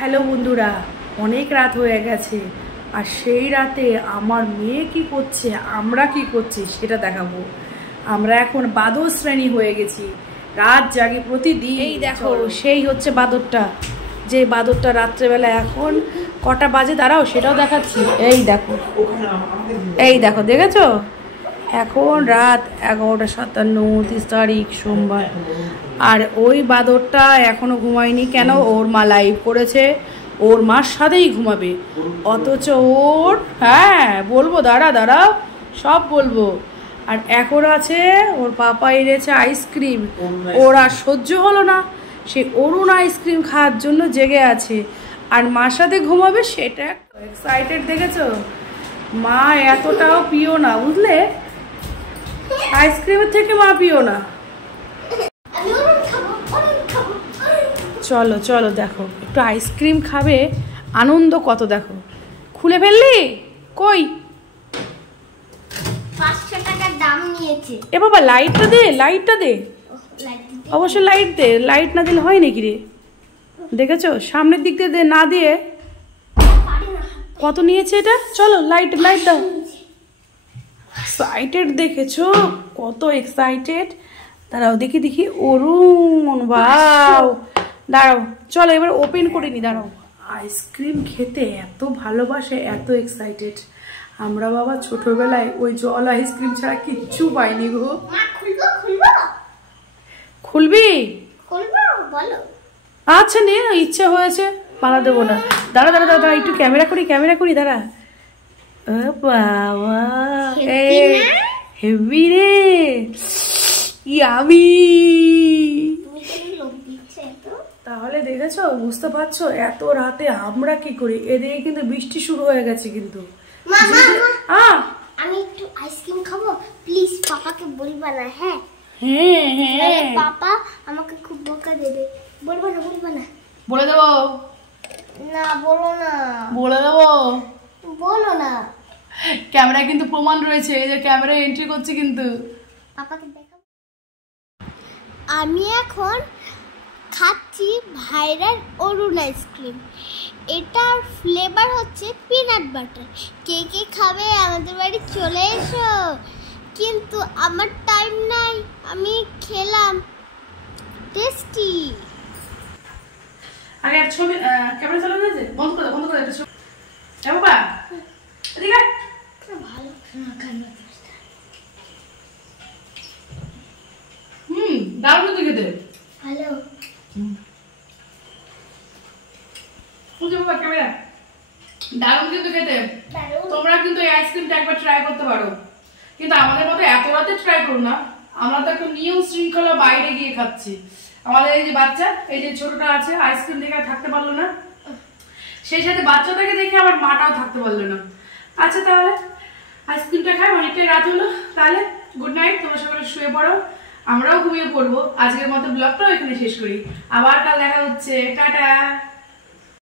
Hello বন্ধুরা, অনেক রাত হয়ে গেছে আর সেই রাতে আমার মেয়ে কি করছে, আমরা কি করছি সেটা দেখাবো। আমরা এখন বাদর শ্রেণী হয়ে গেছি, রাত জাগি প্রতিদিন। এই দেখো, সেই হচ্ছে বাদরটা, যে বাদরটা রাত্রেবেলা এখন কটা বাজে দাঁড়াও সেটাও দেখাচ্ছি। এই দেখো দেখেছো, এখন রাত 11:57, 29 তারিখ সোমবার। আর ওই বাদরটা এখনো ঘুমায়নি কেন? ওর মা লাইভ করেছে, ওর মার সাথেই ঘুমাবে, অথচ ওর বলবো, দাঁড়াও সব বলবো। আর এখন আছে ওর পাপা এনেছে আইসক্রিম, ওর আর সহ্য হলো না, সে অরুণ আইসক্রিম খাওয়ার জন্য জেগে আছে আর মার সাথে ঘুমাবে, সেটা এক্সাইটেড। দেখেছো, মা এতটাও পিও না, বুঝলে, আইসক্রিমের থেকে মা পিও না। চলো চলো দেখো, একটু আইসক্রিম খাবে, আনন্দ কত দেখো। খুলে ফেললি কই? 500 টাকা দাম নিয়েছে। এ বাবা, লাইটটা দে, লাইটটা দে, অবশ্য লাইট দে, লাইট না দিলে হয় নাকি রে? দেখেছো, সামনের দিক দিয়ে দে, না দিয়ে কত নিয়েছে এটা। চলো লাইট দাও। এক্সাইটেড, দেখেছো কত এক্সাইটেড। দাঁড়াও দেখি অরুণ, বাও, দাঁড়াও চলো এবার ওপেন করে নি, দাঁড়াও। আইসক্রিম খেতে এত ভালোবাসে, এত এক্সাইটেড। আমরা বাবা ছোটবেলায় ওই জল আইসক্রিম ছাড়া কিচ্ছু পাইনি গো। খুলবি? বলো। আচ্ছা নে, ইচ্ছে হয়েছে, পালা দেবো না। দাঁড়া একটু ক্যামেরা করি, দাঁড়া। বাবা, হেভি রে, ইয়ামি। তাহলে দেখেছো, বুঝতে পারছো এত রাতে আমরা কি করি। এদিকে কিন্তু বৃষ্টি শুরু হয়ে গেছে কিন্তু। আমি একটু আইসক্রিম খাবো, প্লিজ পাপাকে বলবা না। হ্যাঁ, পাপা আমাকে খুব বকা দেবে। বলবো না। বলে দেবো না, বলো না। বলে দেবো, বলো না। ক্যামেরা কিন্তু প্রমাণ রয়েছে, এই যে ক্যামেরা এন্ট্রি করছে কিন্তু। পাপাকে দেখাবো। আমি এখন খাচ্ছি ভাইরাল অরুণ আইসক্রিম। এটার ফ্লেভার হচ্ছে পিনাট বাটার। কে কে খাবে আমাদের বাড়ি চলে এসো। কিন্তু আমার টাইম নাই, আমি খেলাম। টেস্টি। আগে একটা ছবি, ক্যামেরা চালানো হয়েছে, বন্ধ করে একটা ছবি। বাবা এদিকে ভালো দারুণ কিন্তু খেতে, ভালো। বাবা ক্যামেরা দারুণ কিন্তু খেতে। তোমরা কিন্তু এই আইসক্রিমটা একবার ট্রাই করতে পারো, কিন্তু আমাদের মতো এত রাতে ট্রাই করো না। আমরা তো একটু নিয়ম শৃঙ্খলা বাইরে গিয়ে খাচ্ছি। আমাদের এই যে বাচ্চা, এই যে ছোটটা আছে, আইসক্রিম দেখে থাকতে পারলো না, সেই সাথে বাচ্চাটাকে দেখে আমার মাটাও থাকতে পারলো না। আচ্ছা তাহলে আইসক্রিমটা খাই, অনেকটাই রাত হলো। তাহলে গুড নাইট, তোমরা সকালে শুয়ে পড়ো, আমরাও ঘুমিয়ে পড়বো। আজকের মতো ব্লগটাও এখানে শেষ করি, আবার কাল দেখা হচ্ছে, টাটা।